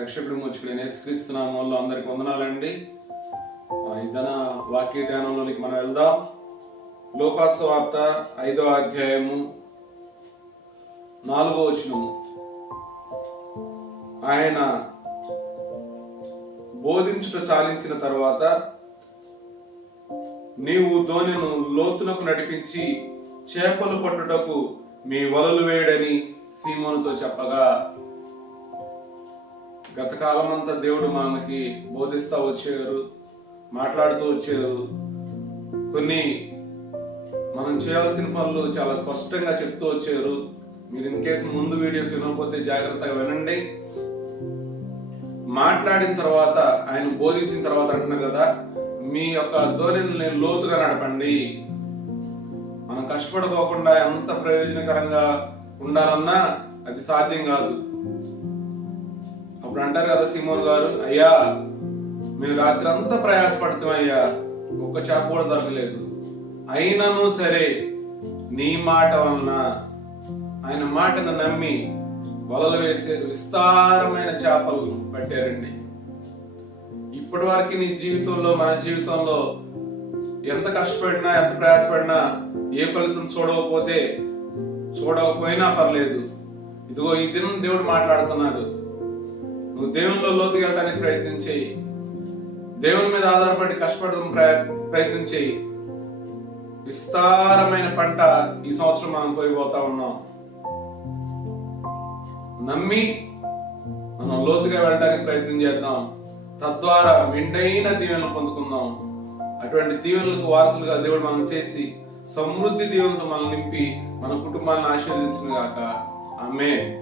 రక్షకుడు ముచ్చుకుని యేసుక్రీస్తు నామంలో అందరికి వందనాలండి. ఇదన వాక్య ధ్యానంలోనికి మనం వెళ్దాం. లోకాసు వార్త ఐదో అధ్యాయము నాలుగో వచనము. ఆయన బోధించుట చాలించిన తర్వాత నీవు ధోనిను లోతునకు నడిపించి చేపలు పట్టుటకు మీ వలలు వేయడని సీమోనుతో చెప్పగా గత కాలమంతా దేవుడు మనకి బోధిస్తూ వచ్చారు మాట్లాడుతూ వచ్చారు. కొన్ని మనం చేయాల్సిన పనులు చాలా స్పష్టంగా చెప్తూ వచ్చారు. మీరు ఇన్ కేసు ముందు వీడియోస్ వినకపోతే జాగ్రత్తగా వినండి. మాట్లాడిన తర్వాత ఆయన బోధించిన తర్వాత అంటున్నారు కదా మీ యొక్క ధోరణిని లోతుగా నడపండి. మనం కష్టపడుకోకుండా ఎంత ప్రయోజనకరంగా ఉండాలన్నా అది సాధ్యం కాదు. అప్పుడు అంటారు కదా సిమోన్ గారు అయ్యా మేము రాత్రి అంతా ప్రయాసపడతాం అయ్యా ఒక్క చేప కూడా దొరకలేదు. అయినను సరే నీ మాట వలన ఆయన మాటను నమ్మి వలలు వేసే విస్తారమైన చేపలు పట్టారండి. ఇప్పటి వరకు నీ జీవితంలో మన జీవితంలో ఎంత కష్టపడినా ఎంత ప్రయాసపడినా ఏ ఫలితం చూడకపోతే చూడకపోయినా పర్లేదు. ఇదిగో ఈ దినం దేవుడు మాట్లాడుతున్నాడు. నువ్వు దేవునిలో లోతుకి వెళ్ళడానికి ప్రయత్నం చేయి. దేవుని మీద ఆధారపడి కష్టపడడం ప్రయత్నం చేయి. విస్తారమైన పంట ఈ సంవత్సరం మనం కోయిపోతా ఉన్నాం. నమ్మి మనం లోతుగా వెళ్ళడానికి ప్రయత్నం చేద్దాం. తద్వారా మెండైన దీవెనలు పొందుకుందాం. అటువంటి దీవెనలకు వారసులుగా దేవుడు మనం చేసి సమృద్ధి దీవెనతో మనం నింపి మన కుటుంబాన్ని ఆశీర్వదించిన గాక ఆమె